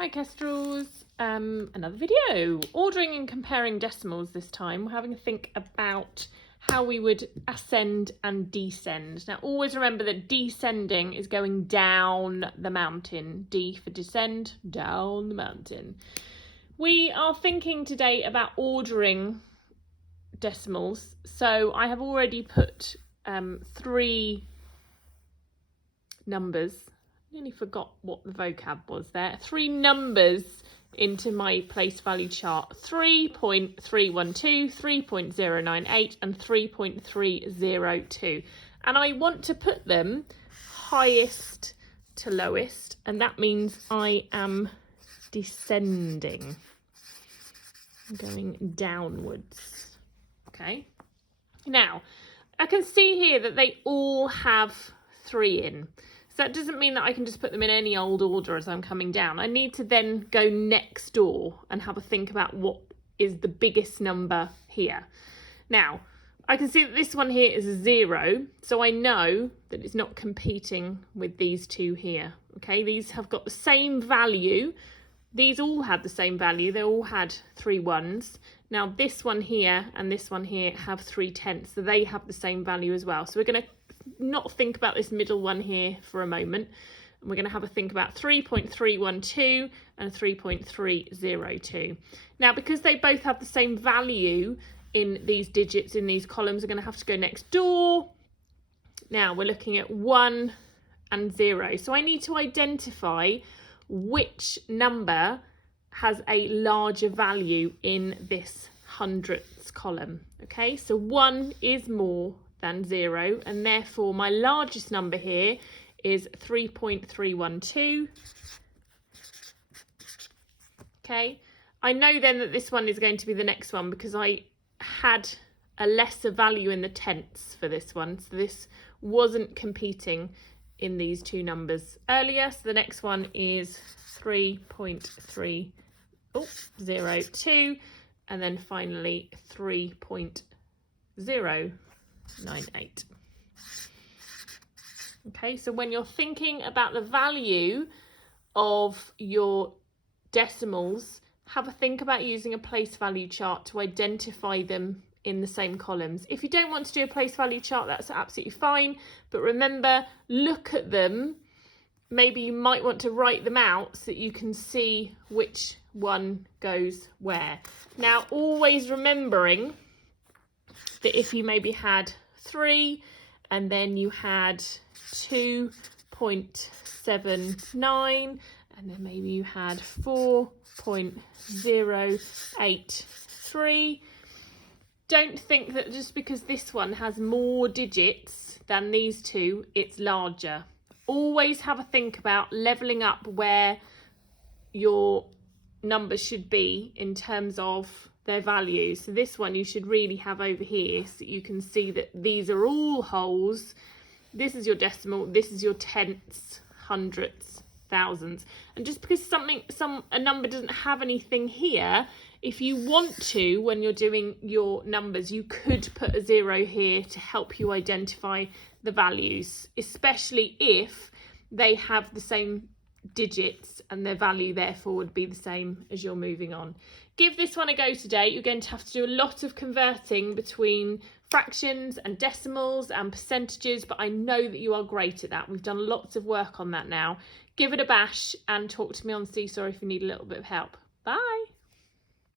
Hi Kestrels, another video. Ordering and comparing decimals this time. We're having a think about how we would ascend and descend. Now always remember that descending is going down the mountain. D for descend, down the mountain. We are thinking today about ordering decimals. So I have already put 3 numbers. I nearly forgot what the vocab was there. 3 numbers into my place value chart. 3.312, 3.098 and 3.302. And I want to put them highest to lowest. And that means I am descending. I'm going downwards. Okay. Now, I can see here that they all have 3 in. So that doesn't mean that I can just put them in any old order as I'm coming down. I need to then go next door and have a think about what is the biggest number here. Now, I can see that this one here is a 0, so I know that it's not competing with these 2 here. Okay, these have got the same value. These all had the same value. They all had 3 1s. Now this one here and this one here have 3 tenths, so they have the same value as well. So we're going to not think about this middle one here for a moment. And we're going to have a think about 3.312 and 3.302. Now, because they both have the same value in these digits, in these columns, we're going to have to go next door. Now we're looking at 1 and 0. So I need to identify which number has a larger value in this hundredths column. Okay, so 1 is more than 0, and therefore my largest number here is 3.312. Okay, I know then that this one is going to be the next one because I had a lesser value in the tenths for this one, so this wasn't competing in these 2 numbers earlier. So the next one is 3.302, and then finally 3.098. Okay, so when you're thinking about the value of your decimals, have a think about using a place value chart to identify them in the same columns. If you don't want to do a place value chart, that's absolutely fine, but remember, look at them. Maybe you might want to write them out so that you can see which one goes where. Now, always remembering that if you maybe had 3 and then you had 2.79 and then maybe you had 4.083, don't think that just because this one has more digits than these 2, it's larger. Always have a think about levelling up where your numbers should be in terms of their values. So this one you should really have over here so that you can see that these are all wholes. This is your decimal, this is your tenths, hundredths, thousands. And just because a number doesn't have anything here, if you want to, when you're doing your numbers, you could put a 0 here to help you identify the values, especially if they have the same digits and their value therefore would be the same as you're moving on. Give this one a go today. You're going to have to do a lot of converting between fractions and decimals and percentages, but I know that you are great at that. We've done lots of work on that now. Give it a bash and talk to me on Seesaw if you need a little bit of help. Bye.